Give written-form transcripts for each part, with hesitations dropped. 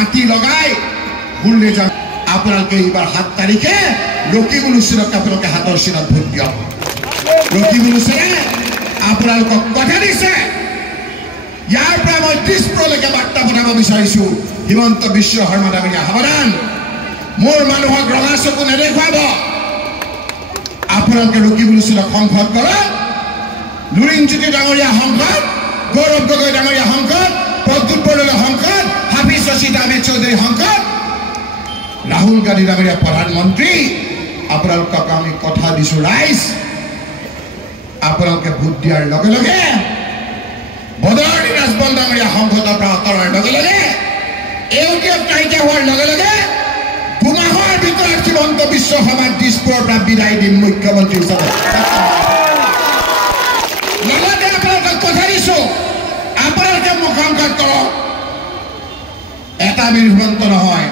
হাতি লগাই বুল্লে যান আপোনালোকে এইবাৰ 7 তাৰিখে ৰকিবুল হুছেইনক আপোনালোকে হাতৰ চিনত ভোট দিয়ক ৰকিবুল হুছেইনে আপোনালোকক কথা দিছে ইয়াৰ পৰা মই দিছপুৰলৈকে বাৰ্তা পঠাব বিচাৰিছো হিমন্ত বিশ্ব শৰ্মা ডাঙৰীয়া সাৱধান মোৰ মানুহক ৰঙা চকু নেদেখুৱাব আপোনালোকে ৰকিবুল হুছেইনক সংসদ কৰক লুৰিণজ্যোতি ডাঙৰীয়া সংসদ গৌৰৱ গগৈ ডাঙৰীয়া সংসদ প্ৰদ্যুৎ বৰদলৈ সংসদ হাফিজ ৰছিদ আহমেদ চৌধুৰী সংসদ ৰাহুল গান্ধী ডাঙৰীয়া প্ৰধানমন্ত্ৰী আপোনালোকক আমি কথা দিছো ৰাইজ আপোনালোকে ভোট দিয়াৰ লগে লগে বদৰুদ্দিন ৰাজবন ডাঙৰীয়া সংসদৰ পৰা আঁতৰাৰ লগে লগে এওঁটিএফ নাইকিয়া হোৱাৰ লগে লগে 2 মাহৰ ভিতৰত হিমন্ত বিশ্ব শৰ্মাক দিছপুৰৰ পৰা বিদায় দিম মুখ্যমন্ত্ৰী হিচাপে লগতে আপোনালোকক কথা দিছো আপোনালোকে মুখামুখাত কৰক এটা হিমন্ত নহয়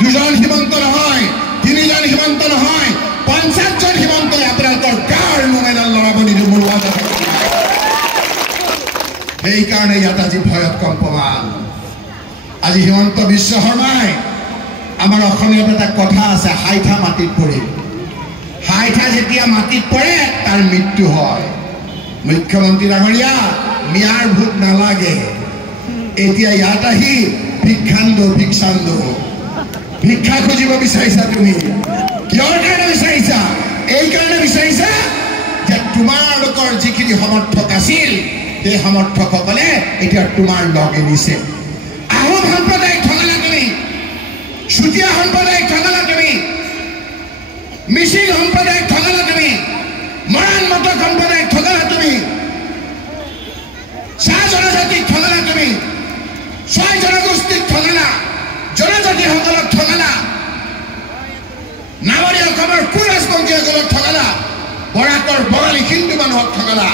2 জন হিমন্ত নহয় 3 জন হিমন্ত নহয় 50 জন হিমন্তই আপোনালোকৰ গাৰ নোমেডাল লৰাব নিদিওঁ মোৰ ৱাদা সেইকাৰণে ইয়াত আজি ভয়ত কম্পমান আজি হিমন্ত বিশ্ব শৰ্মাই আমাৰ অসমীয়াত এটা কথা আছে হাইঠা মাটিত পৰি হাইঠা যেতিয়া মাটিত পৰে তাৰ মৃত্যু হয় মুখ্যমন্ত্ৰী ডাঙৰীয়া মিয়াৰ ভোট নালাগে এতিয়া ইয়াত আহি ভিক্ষা খুজিব বিচাৰিছা তুমি কিহৰ কাৰণে বিচাৰিছা এই কাৰণে বিচাৰিছা যে তোমালোকৰ যিখিনি সমৰ্থক আছিল সেই সমৰ্থকসকলে এতিয়া তোমাৰ লগ এৰিছে আহোম সম্প্ৰদায়ক ঠগালা তুমি চুতীয়া সম্প্ৰদায়ক ঠগালা তুমি মিচিং সম্প্ৰদায়ক ঠগালা তুমি মৰাণ মটক সম্প্ৰদায়ক ঠগালা তুমি চাহ জনজাতিক ঠগালা তুমি 6 জনগোষ্ঠীক ঠগালা জনজাতিসকলক ঠগালা নামনি অসমৰ কুৰাজবংশীসকলক ঠগালা বৰাকৰ বঙালী হিন্দু মানুহক ঠগালা